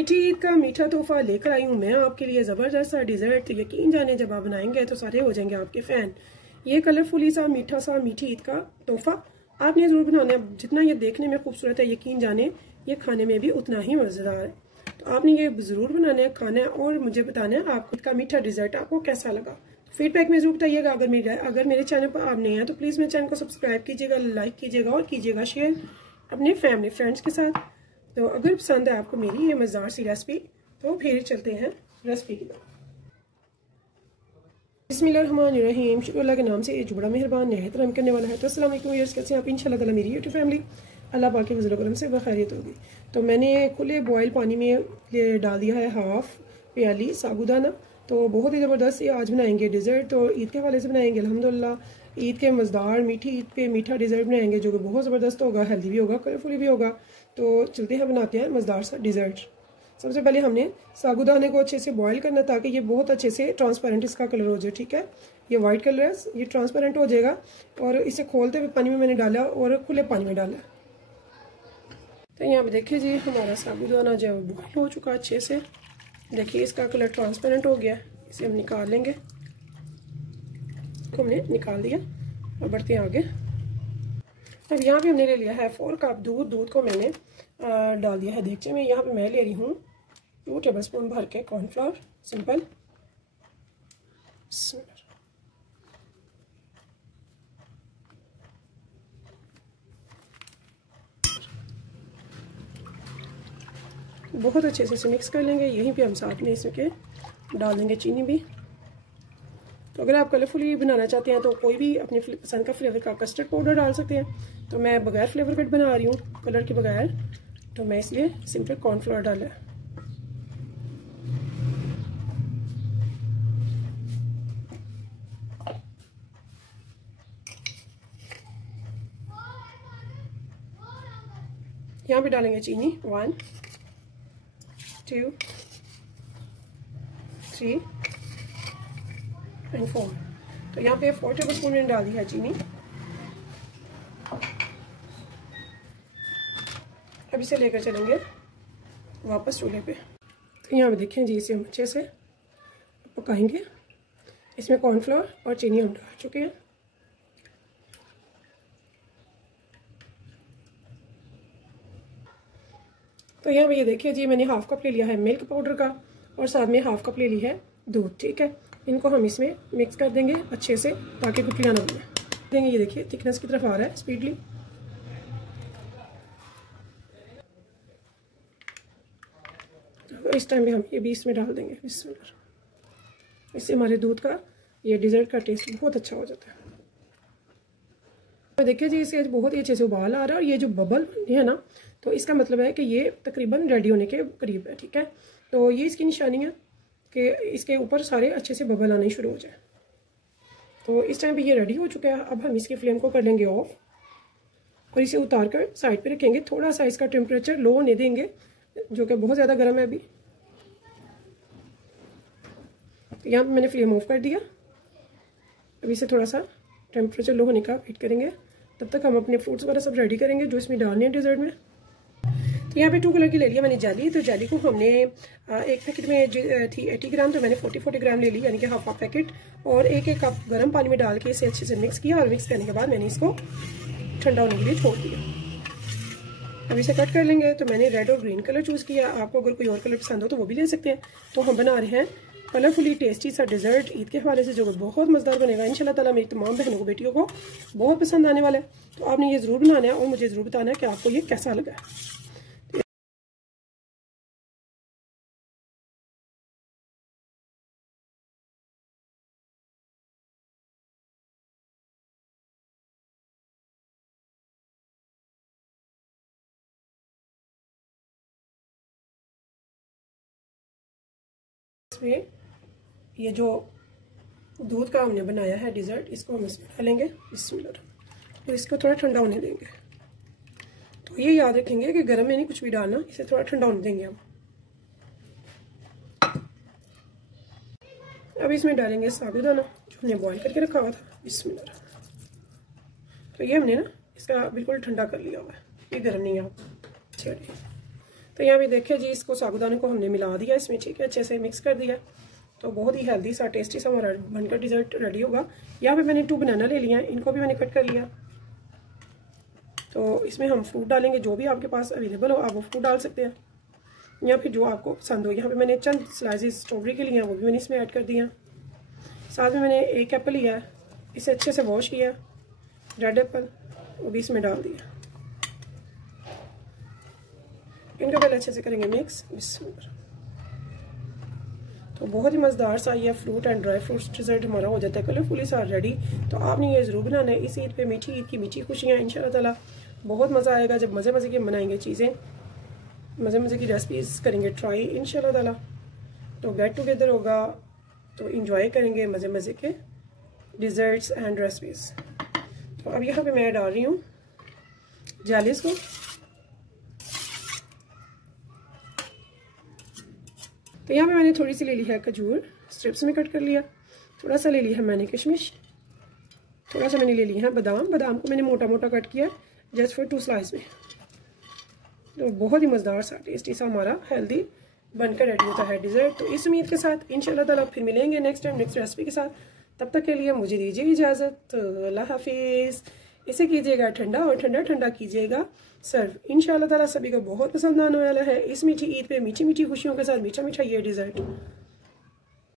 मीठी ईद का मीठा तोहफा लेकर आई हूँ मैं आपके लिए ज़बरदस्त सा डिज़र्ट। तो यकीन जाने जब आप बनाएंगे तो सारे हो जाएंगे आपके फ़ैन। ये कलरफुली सा मीठा सा मीठी ईद का तोहफा आपने ज़रूर बनाना है। जितना ये देखने में खूबसूरत है, यकीन जाने ये खाने में भी उतना ही मज़ेदार है। तो आपने ये ज़रूर बनाना है, खाना है और मुझे बताना है आपको ईद का मीठा डिज़र्ट आपको कैसा लगा। तो फीडबैक में ज़रूर बताइएगा। अगर मेरे चैनल पर आप नए हैं तो प्लीज़ मेरे चैनल को सब्सक्राइब कीजिएगा, लाइक कीजिएगा और कीजिएगा शेयर अपने फैमिली फ्रेंड्स के साथ। तो अगर पसंद है आपको मेरी ये मज़ेदार सी रेसिपी तो फिर चलते हैं रेसिपी की तरफ। बिस्मिल्लाहिर्रहमानिर्रहीम। शुक्र अल्लाह के नाम से जो बड़ा मेहरबान नहायत रहम करने वाला है। तो अस्सलाम वालेकुम व्यूअर्स, कैसे आप? इंशाल्लाह ताला मेरी यूट्यूब फैमिली अल्लाह पाक के फज़ल व करम से बखैरियत होगी। तो मैंने खुले बॉयल पानी में ये डाल दिया है हाफ प्याली साबुदाना। तो बहुत ही ज़बरदस्त आज बनाएंगे डिज़र्ट। तो ईद के हवाले से बनाएंगे अल्हम्दुलिल्लाह। ईद के मज़ेदार मीठी ईद पे मीठा डिज़र्ट बनाएंगे जो कि बहुत ज़बरदस्त होगा, हेल्दी भी होगा, कलरफुल भी होगा। तो चलते हैं बनाते हैं मज़ेदार सा डिज़र्ट। सबसे पहले हमने साबुदाने को अच्छे से बॉईल करना ताकि ये बहुत अच्छे से ट्रांसपेरेंट इसका कलर हो जाए। ठीक है, ये वाइट कलर है, ये ट्रांसपेरेंट हो जाएगा। और इसे खोलते हुए पानी में मैंने डाला और खुले पानी में डाला। तो यहाँ पे देखिए जी हमारा साबुदाना जो बॉईल हो चुका अच्छे से। देखिए इसका कलर ट्रांसपेरेंट हो गया। इसे हम निकाल लेंगे। हमने निकाल दिया और बढ़ते हैं आगे। अब यहाँ पे हमने ले लिया है 4 कप दूध। दूध को मैंने डाल दिया है देगचे में। यहाँ पे मैं ले रही हूँ 2 टेबलस्पून भर के कॉर्नफ्लोर सिंपल। बहुत अच्छे से इसे मिक्स कर लेंगे। यहीं पे हम साथ में इसके डाल देंगे चीनी भी। तो अगर आप कलरफुली बनाना चाहते हैं तो कोई भी अपने पसंद का फ्लेवर का कस्टर्ड पाउडर डाल सकते हैं। तो मैं बगैर फ्लेवर कट बना रही हूँ, कलर के बगैर, तो मैं इसलिए सिंपल कॉर्नफ्लोर डाला है। यहाँ पे डालेंगे चीनी 1 2 3 एंड 4। तो यहाँ पे 4 टेबलस्पून मैंने डाल दी है चीनी। अब इसे लेकर चलेंगे वापस चूल्हे पे। तो यहाँ पे देखें जी इसे हम अच्छे से पकाएंगे। इसमें कॉर्नफ्लोर और चीनी हम डाल चुके हैं। तो यहाँ पे ये देखिए जी मैंने हाफ कप ले लिया है मिल्क पाउडर का और साथ में हाफ कप ले ली है दूध। ठीक है, इनको हम इसमें मिक्स कर देंगे अच्छे से ताकि गुठलियाँ ना बने देंगे। ये देखिए थिकनेस की तरफ आ रहा है स्पीडली। तो इस टाइम पे हम ये भी इसमें डाल देंगे। इससे हमारे दूध का ये डिज़र्ट का टेस्ट बहुत अच्छा हो जाता है। तो देखिए जी इसे बहुत ही अच्छे से उबाल आ रहा है और ये जो बबल है ना, तो इसका मतलब है कि ये तकरीबन रेडी होने के करीब है। ठीक है, तो ये इसकी निशानी है कि इसके ऊपर सारे अच्छे से बबल आने शुरू हो जाए। तो इस टाइम पे ये रेडी हो चुका है। अब हम इसकी फ्लेम को कर लेंगे ऑफ और इसे उतार कर साइड पे रखेंगे। थोड़ा सा इसका टेम्परेचर लो होने देंगे, जो कि बहुत ज़्यादा गर्म है अभी। तो यहाँ पे मैंने फ्लेम ऑफ कर दिया। अभी इसे थोड़ा सा टेम्परेचर लो होने का वेट करेंगे। तब तक हम अपने फ्रूट्स वगैरह सब रेडी करेंगे जो इसमें डालने हैं डिज़र्ट में। तो यहाँ पे 2 कलर की ले लिया मैंने जेली। तो जेली को हमने एक पैकेट में थी 80 ग्राम, तो मैंने 40 ग्राम ले ली, यानी कि हाफ पैकेट। और एक कप गर्म पानी में डाल के इसे अच्छे से मिक्स किया और मिक्स करने के बाद मैंने इसको ठंडा होने के लिए छोड़ दिया। अब इसे कट कर लेंगे। तो मैंने रेड और ग्रीन कलर चूज़ किया। आपको अगर कोई और कलर पसंद हो तो वो भी ले सकते हैं। तो हम बना रहे हैं कलरफुली टेस्टी सा डिज़र्ट ईद के हवाले से जो बहुत मज़ेदार बनेगा। इंशाल्लाह ताला मेरी तमाम बहनों को, बेटियों को बहुत पसंद आने वाला है। तो आपने ये ज़रूर बनाना है और मुझे ज़रूर बताना है कि आपको ये कैसा लगा। इसमें ये जो दूध का हमने बनाया है डिज़र्ट, इसको हम इसमें डालेंगे बिस्मिल्लाह। तो इसको थोड़ा ठंडा होने देंगे। तो ये याद रखेंगे कि गर्म में नहीं कुछ भी डालना, इसे थोड़ा ठंडा होने देंगे हम। अब इसमें डालेंगे साबुदाना जो हमने बॉईल करके रखा हुआ था बिस्मिल्लाह। तो ये हमने ना इसका बिल्कुल ठंडा कर लिया हुआ है, ये गर्म नहीं है। चलिए तो यहाँ पे देखिए जी, इसको साबुदाने को हमने मिला दिया इसमें, ठीक है, अच्छे से मिक्स कर दिया। तो बहुत ही हेल्दी सा टेस्टी सा हमारा बनकर डिज़र्ट रेडी होगा। यहाँ पे मैंने 2 बनाना ले लिया, इनको भी मैंने कट कर लिया। तो इसमें हम फ्रूट डालेंगे, जो भी आपके पास अवेलेबल हो आप वो फ्रूट डाल सकते हैं, या फिर जो आपको पसंद हो। यहाँ पे मैंने चंद स्लाइसेस स्ट्रॉबेरी के लिए हैं, वो भी मैंने इसमें ऐड कर दिया। साथ में मैंने 1 एप्पल लिया है, इसे अच्छे से वॉश किया, रेड एप्पल, वो भी इसमें डाल दिया। इनको पहले अच्छे से करेंगे मिक्स। तो बहुत ही मज़ेदार सा ये fruit and dry fruits dessert हमारा हो जाता है कलरफुली सा रेडी। तो आपने ये ज़रूर बनाना है इस ईद पे, मीठी ईद की मीठी खुशियाँ इंशाल्लाह ताला। बहुत मज़ा आएगा जब मज़े मज़े की बनाएंगे चीज़ें, मज़े मज़े की रेसिपीज़ करेंगे ट्राई इंशाल्लाह ताला। तो गेट टुगेदर होगा, तो इंजॉय करेंगे मज़े मज़े के डिज़र्ट्स एंड रेसिपीज़। तो अब यहाँ पे मैं डाल रही हूँ जेलीज़ को। तो यहाँ पे मैंने थोड़ी सी ले ली है खजूर, स्ट्रिप्स में कट कर लिया। थोड़ा सा ले लिया है मैंने किशमिश, थोड़ा सा मैंने ले लिया है बादाम को मैंने मोटा मोटा कट किया जस्ट फॉर 2 स्लाइस में। तो बहुत ही मज़ेदार सा टेस्टी सा हमारा हेल्दी बनकर रेडी होता है डिज़र्ट। तो इस उम्मीद के साथ इंशाल्लाह ताला फिर मिलेंगे नेक्स्ट टाइम नेक्स्ट रेसिपी के साथ। तब तक के लिए मुझे दीजिए इजाज़त, अल्लाह हाफिज़। इसे कीजिएगा ठंडा और ठंडा ठंडा कीजिएगा सर्व। इंशाल्लाह ताला सभी को बहुत पसंद आने वाला है इस मीठी ईद पे मीठी मीठी खुशियों के साथ मीठा मीठा ये डिज़र्ट।